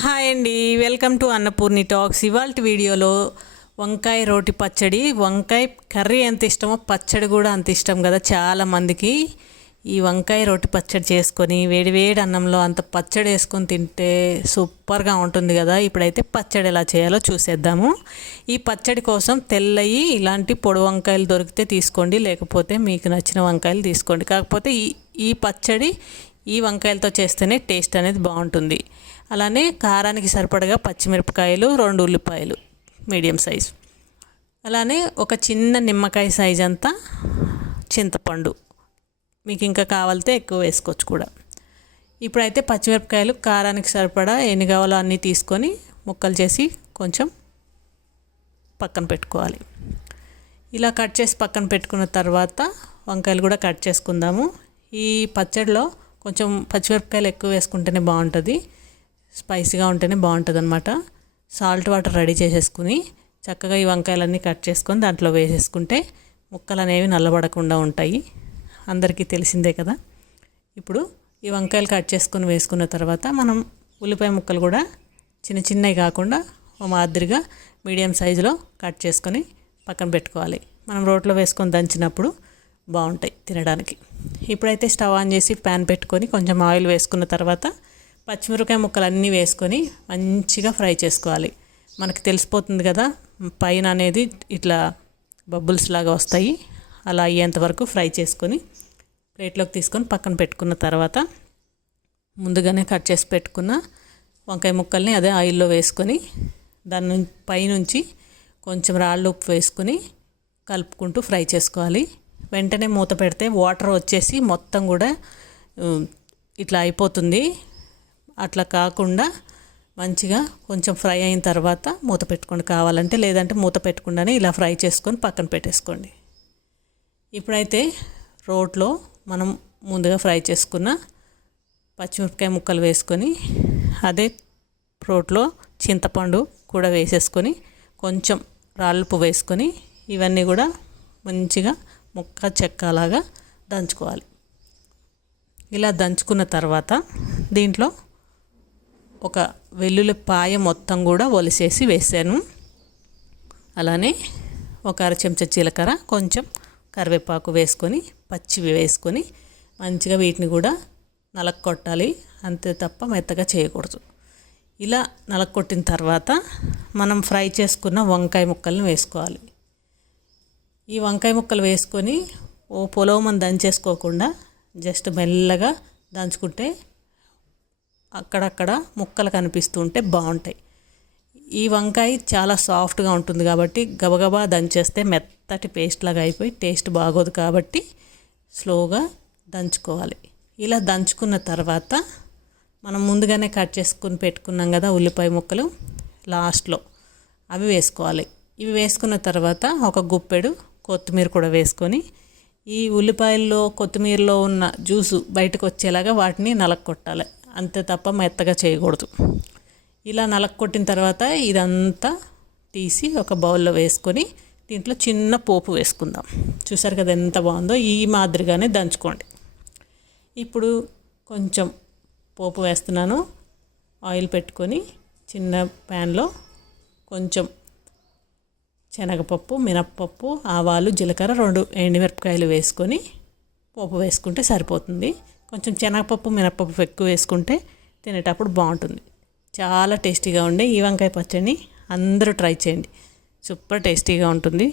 Hi అండి, welcome to Annapurni talks. ఇవాళ వీడియోలో వంకాయ రోటి పచ్చడి. వంకాయ కర్రీ ఎంత ఇష్టమో పచ్చడి కూడా అంత ఇష్టం కదా చాలామందికి. ఈ వంకాయ రోటి పచ్చడి చేసుకొని వేడివేడి అన్నంలో అంత పచ్చడి వేసుకొని తింటే సూపర్గా ఉంటుంది కదా. ఇప్పుడైతే పచ్చడి ఎలా చేయాలో చూసేద్దాము. ఈ పచ్చడి కోసం తెల్లయి ఇలాంటి పొడి వంకాయలు దొరికితే తీసుకోండి, లేకపోతే మీకు నచ్చిన వంకాయలు తీసుకోండి. కాకపోతే ఈ పచ్చడి ఈ వంకాయలతో చేస్తేనే టేస్ట్ అనేది బాగుంటుంది. అలానే కారానికి సరిపడగా పచ్చిమిరపకాయలు, 2 ఉల్లిపాయలు మీడియం సైజు, అలానే ఒక చిన్న నిమ్మకాయ సైజ్ అంతా చింతపండు, మీకు ఇంకా కావాలితే ఎక్కువ వేసుకోవచ్చు కూడా. ఇప్పుడైతే పచ్చిమిరపకాయలు కారానికి సరిపడా ఎన్ని కావాలో అన్నీ తీసుకొని ముక్కలు చేసి కొంచెం పక్కన పెట్టుకోవాలి. ఇలా కట్ చేసి పక్కన పెట్టుకున్న తర్వాత వంకాయలు కూడా కట్ చేసుకుందాము. ఈ పచ్చడిలో కొంచెం పచ్చిమిరపకాయలు ఎక్కువ వేసుకుంటేనే బాగుంటుంది, స్పైసీగా ఉంటేనే బాగుంటుంది అనమాట. సాల్ట్ వాటర్ రెడీ చేసేసుకుని చక్కగా ఈ వంకాయలన్నీ కట్ చేసుకొని దాంట్లో వేసేసుకుంటే ముక్కలు అనేవి నల్లబడకుండా ఉంటాయి. అందరికీ తెలిసిందే కదా. ఇప్పుడు ఈ వంకాయలు కట్ చేసుకొని వేసుకున్న తర్వాత మనం ఉల్లిపాయ ముక్కలు కూడా చిన్న చిన్నవి కాకుండా ఓ మాదిరిగా మీడియం సైజులో కట్ చేసుకొని పక్కన పెట్టుకోవాలి. మనం రోట్లో వేసుకొని దంచినప్పుడు బాగుంటాయి తినడానికి. ఇప్పుడైతే స్టవ్ ఆన్ చేసి ప్యాన్ పెట్టుకొని కొంచెం ఆయిల్ వేసుకున్న తర్వాత పచ్చిమిరపకాయ ముక్కలు అన్నీ వేసుకొని మంచిగా ఫ్రై చేసుకోవాలి. మనకి తెలిసిపోతుంది కదా, పైన అనేది ఇట్లా బబుల్స్ లాగా వస్తాయి. అలా అయ్యేంత వరకు ఫ్రై చేసుకొని ప్లేట్లోకి తీసుకొని పక్కన పెట్టుకున్న తర్వాత ముందుగానే కట్ చేసి పెట్టుకున్న వంకాయ ముక్కల్ని అదే ఆయిల్లో వేసుకొని దాని పైనుంచి కొంచెం రాళ్ళు ఉప్పు వేసుకొని కలుపుకుంటూ ఫ్రై చేసుకోవాలి. వెంటనే మూత పెడితే వాటర్ వచ్చేసి మొత్తం కూడా ఇట్లా అయిపోతుంది. అట్లా కాకుండా మంచిగా కొంచెం ఫ్రై అయిన తర్వాత మూత పెట్టుకోండి కావాలంటే, లేదంటే మూత పెట్టకుండానే ఇలా ఫ్రై చేసుకొని పక్కన పెట్టేసుకోండి. ఇప్పుడైతే రోట్లో మనం ముందుగా ఫ్రై చేసుకున్న పచ్చిమిరపకాయ ముక్కలు వేసుకొని అదే రోట్లో చింతపండు కూడా వేసేసుకొని కొంచెం రాళ్ళుప్పు వేసుకొని ఇవన్నీ కూడా మంచిగా ముక్క చెక్కలాగా దంచుకోవాలి. ఇలా దంచుకున్న తర్వాత దీంట్లో ఒక వెల్లుల్లిపాయ మొత్తం కూడా ఒలిసేసి వేసాను. అలానే ఒక 1/2 చెంచా జీలకర్ర, కొంచెం కరివేపాకు వేసుకొని పచ్చివి వేసుకొని మంచిగా వీటిని కూడా నలక్కొట్టాలి. అంతే తప్ప మెత్తగా చేయకూడదు. ఇలా నలక్కొట్టిన తర్వాత మనం ఫ్రై చేసుకున్న వంకాయ ముక్కల్ని వేసుకోవాలి. ఈ వంకాయ ముక్కలు వేసుకొని పొలవమని దంచేసుకోకుండా జస్ట్ మెల్లగా దంచుకుంటే అక్కడక్కడ ముక్కలు కనిపిస్తూ ఉంటే బాగుంటాయి. ఈ వంకాయ చాలా సాఫ్ట్గా ఉంటుంది కాబట్టి గబగబా దంచేస్తే మెత్తటి పేస్ట్ లాగా అయిపోయి టేస్ట్ బాగోదు. కాబట్టి స్లోగా దంచుకోవాలి. ఇలా దంచుకున్న తర్వాత మనం ముందుగానే కట్ చేసుకుని పెట్టుకున్నాం కదా ఉల్లిపాయ ముక్కలు, లాస్ట్లో అవి వేసుకోవాలి. ఇవి వేసుకున్న తర్వాత ఒక గుప్పెడు కొత్తిమీర కూడా వేసుకొని ఈ ఉల్లిపాయల్లో కొత్తిమీరలో ఉన్న జ్యూసు బయటకు వచ్చేలాగా వాటిని నలక్కొట్టాలి. అంతే తప్ప మెత్తగా చేయకూడదు. ఇలా నలక్కొట్టిన తర్వాత ఇదంతా తీసి ఒక బౌల్లో వేసుకొని దీంట్లో చిన్న పోపు వేసుకుందాం. చూసారు కదా ఎంత బాగుందో. ఈ మాదిరిగానే దంచుకోండి. ఇప్పుడు కొంచెం పోపు వేస్తున్నాను. ఆయిల్ పెట్టుకొని చిన్న ప్యాన్లో కొంచెం శనగపప్పు, మినప్పప్పు, ఆవాలు, జీలకర్ర, 2 ఎండుమిరపకాయలు వేసుకొని పోపు వేసుకుంటే సరిపోతుంది. కొంచెం శనగపప్పు, మినప్పప్పు ఎక్కువ వేసుకుంటే తినేటప్పుడు బాగుంటుంది. చాలా టేస్టీగా ఉండే ఈ వంకాయ పచ్చడిని అందరూ ట్రై చేయండి. సూపర్ టేస్టీగా ఉంటుంది.